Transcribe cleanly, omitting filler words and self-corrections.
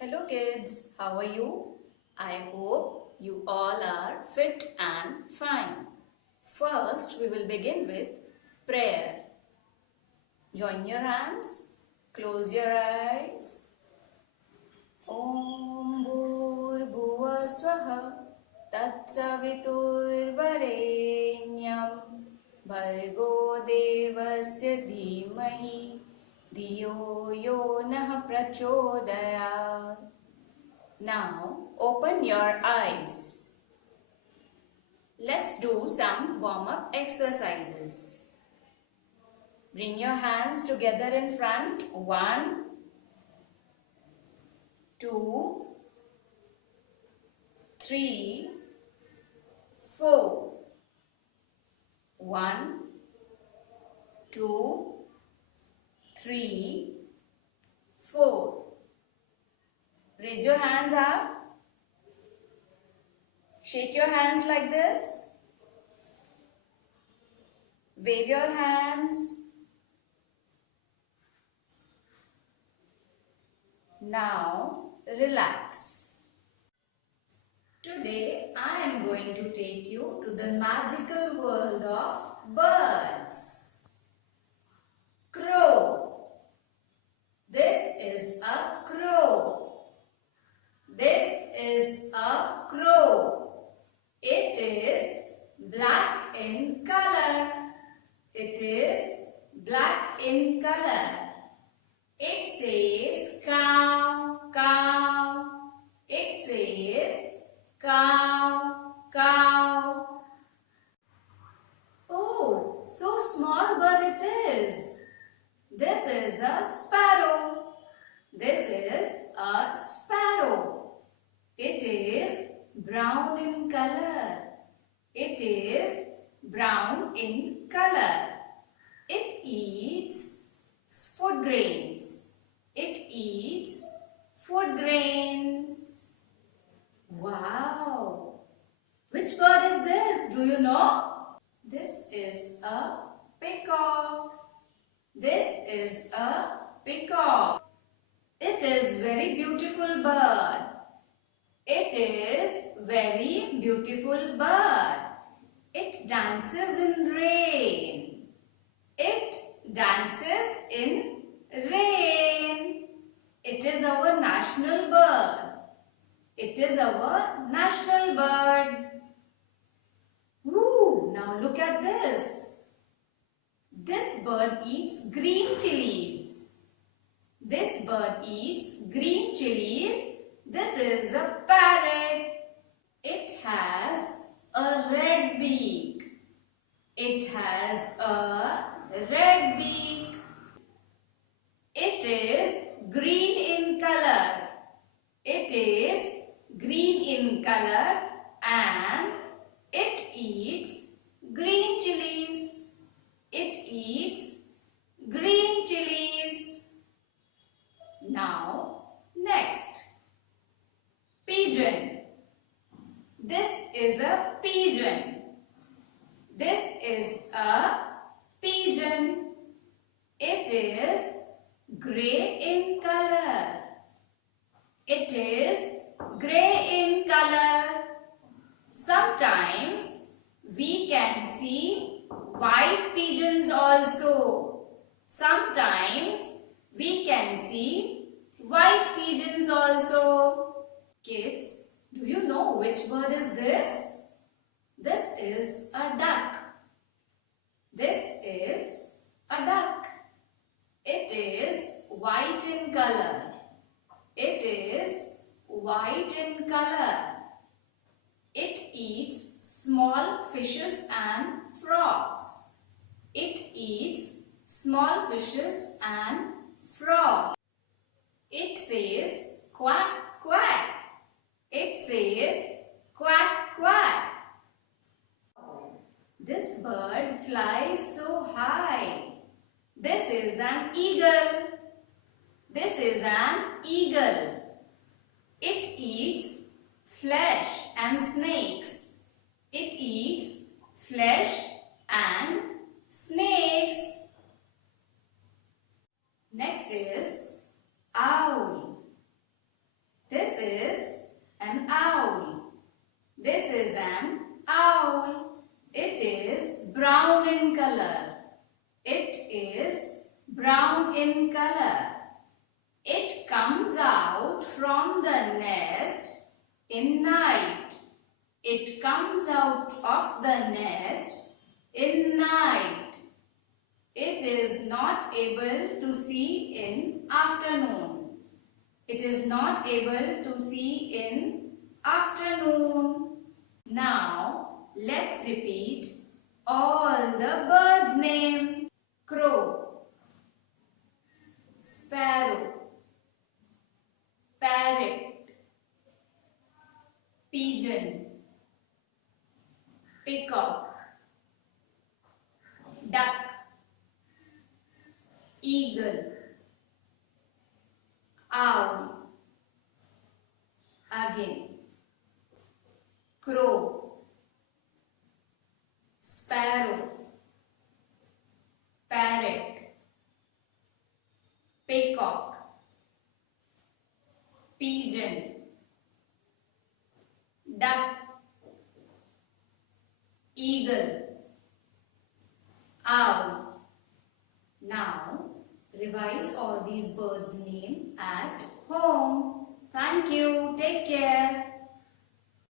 Hello kids, how are you? I hope you all are fit and fine. First, we will begin with prayer. Join your hands, close your eyes. Om Bhurbhuva Swaha Tatsaviturvarenyam Bhargo Devasya Dhimahi Dhiyo Yo Nah Prachodayat. Now open your eyes. Let's do some warm-up exercises. Bring your hands together in front. 1, 2, 3, 4. 1, 2, 3, 4. Raise your hands up. Shake your hands like this. Wave your hands. Now relax. Today I am going to take you to the magical world of birds. Crow. This is a crow. This is a crow. It is black in color. It is black in color. It says cow, cow. It says cow, cow. Oh, so small bird it is. This is a sparrow. This is a sparrow. It is brown in color. It is brown in color. It eats food grains. It eats food grains. Wow! Which bird is this? Do you know? This is a peacock. This is a peacock. It is very beautiful bird. It is very beautiful bird. It dances in rain. It dances in rain. It is our national bird. It is our national bird. Woo! Now look at this. This bird eats green chilies. This bird eats green chilies. This is a parrot. It has a red beak. It has a red beak. It is green in color. It is green in color and it eats green chilies. It eats green chilies. Now, next. Pigeon. This is a pigeon. This is a pigeon. It is grey in color. It is grey in color. Sometimes we can see white pigeons also. Sometimes we can see white pigeons also. Kids, do you know which bird is this? This is a duck. This is a duck. It is white in color. It is white in color. It eats small fishes and frogs. It eats small fishes and frogs. It says quack, quack. It says quack, quack. This bird flies so high. This is an eagle. This is an eagle. It eats flesh and snakes. It eats flesh and snakes. Next is owl. in color. It comes out from the nest in night. It comes out of the nest in night. It is not able to see in afternoon. It is not able to see in afternoon. Now, let's repeat all the birds' name. Crow, sparrow, parrot, pigeon, peacock, duck, eagle, owl, again, crow, sparrow, parrot, peacock, pigeon, duck, eagle, owl. Now, revise all these birds' names at home. Thank you. Take care.